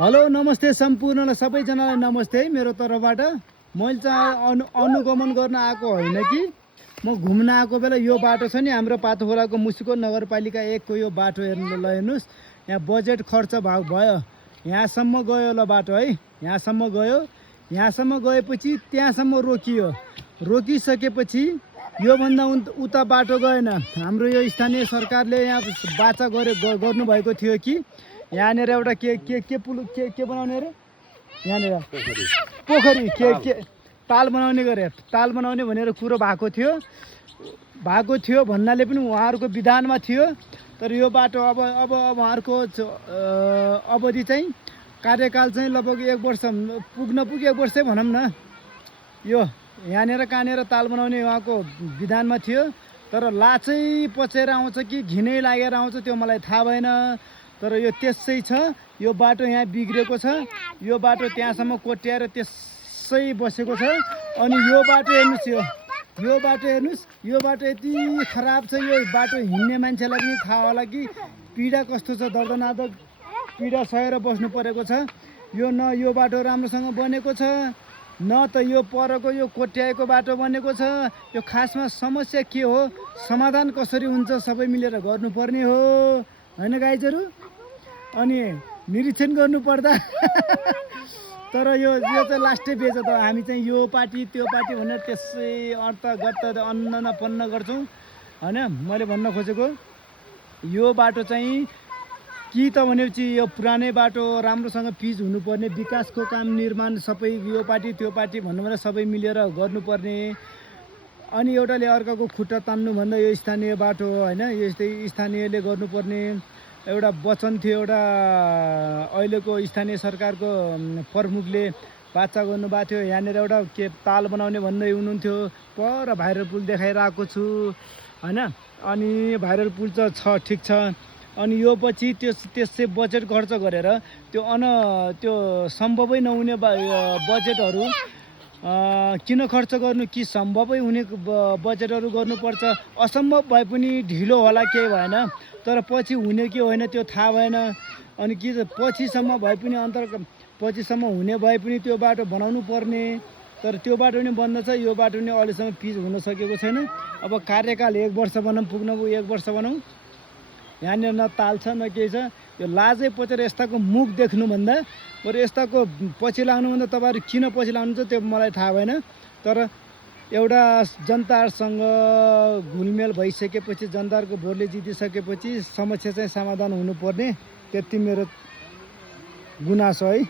Hello नमस्ते सम्पूर्णलाई सबैजनालाई नमस्ते मेरो तर्फबाट। मैले चाहिँ अनुगमन गर्न आएको होइन कि म घुम्न आएको बेला यो बाटो छ नि हाम्रो पाथोखोलाको मुसिको नगरपालिका 1 को यो बाटो हेर्नुहोस्। यहाँ बजेट खर्च भयो, यहाँसम्म गयो ल बाटो है, यहाँसम्म गयो। यहाँसम्म गएपछि त्यहाँसम्म रोकिसकेपछि योभन्दा उता बाटो गएन। हाम्रो यो स्थानीय सरकारले यहाँ बाचा गर्नुभएको थियो कि यहाँनिर एउटा के बनाउने रे, यहाँनिर पोखरी के ताल बनाउने गरे, ताल बनाउने भनेर कुरो भएको थियो भन्नाले पनि उहाँहरूको विधानमा थियो। तर यो बाटो अब उहाँहरूको अवधि चाहिँ कार्यकाल चाहिँ लगभग 1 वर्ष पुग्यो 1 वर्षै भनौँ न। यो यहाँनिर कहाँनिर ताल बनाउने उहाँको विधानमा थियो, तर लाचै पचेर आउँछ कि घिनै लागेर आउँछ त्यो मलाई थाहा भएन। तर यो त्यसै छ, यो बाटो यहाँ बिग्रेको छ, यो बाटो त्यहाँसम्म कोट्याएर त्यसै बसेको छ। अनि यो बाटो हेर्नुहोस्, यो बाटो हेर्नुहोस्, यो बाटो यति खराब छ। यो बाटो हिँड्ने मान्छेलाई पनि थाहा होला कि पीडा कस्तो छ, दर्दनादक पीडा सहेर बस्नु परेको छ। यो न यो बाटो राम्रोसँग बनेको छ, न त यो परको यो कोट्याएको बाटो बनेको छ। यो खासमा समस्या के हो, समाधान कसरी हुन्छ सबै मिलेर गर्नुपर्ने हो होइन गाइजहरू। अनि निरीक्षण गर्नुपर्दा तर यो चाहिँ लास्टै बेच त हामी चाहिँ यो पार्टी त्यो पार्टी भनेर त्यसै अर्थ अन्नपन्न गर्छौँ होइन। मैले भन्न खोजेको यो बाटो चाहिँ कि त भनेपछि यो पुरानै बाटो राम्रोसँग पिच हुनुपर्ने, विकासको काम निर्माण सबै यो पार्टी त्यो पार्टी भन्नुभन्दा सबै मिलेर गर्नुपर्ने। अनि एउटाले अर्काको खुट्टा तान्नुभन्दा यो स्थानीय बाटो हो होइन, यो स्थानीयले गर्नुपर्ने एउटा वचन थियो। एउटा अहिलेको स्थानीय सरकारको प्रमुखले बाचा गर्नुभएको थियो, यहाँनिर एउटा के ताल बनाउने भन्दै हुनुहुन्थ्यो। पर भाइरल पुल देखाइरहेको छु होइन। अनि भाइरल पुल त छ, ठिक छ। अनि यो पछि त्यसै बजेट खर्च गरेर त्यो सम्भवै नहुने बजेटहरू किन खर्च गर्नु, कि सम्भवै हुने बजेटहरू गर्नुपर्छ। असम्भव भए पनि ढिलो होला केही भएन, तर पछि हुने के होइन त्यो थाहा भएन। अनि कि पछिसम्म भए पनि पछिसम्म हुने भए पनि त्यो बाटो बनाउनु पर्ने, तर त्यो बाटो पनि बन्द छ। यो बाटो पनि अहिलेसम्म पिच हुन सकेको छैन। अब कार्यकाल 1 वर्ष भनौँ, पुग्न 1 वर्ष भनौँ, यहाँनिर न ताल छ न केही छ। यो लाजै पचेर यस्ताको मुख देख्नुभन्दा बरु यस्ताको पछि लाग्नुभन्दा तपाईँहरू किन पछि लाग्नुहुन्छ त्यो मलाई थाहा भएन। तर एउटा जनतासँग घुलमेल भइसकेपछि, जनताहरूको भोटले जितिसकेपछि समस्या चाहिँ समाधान हुनुपर्ने, त्यति मेरो गुनासो है।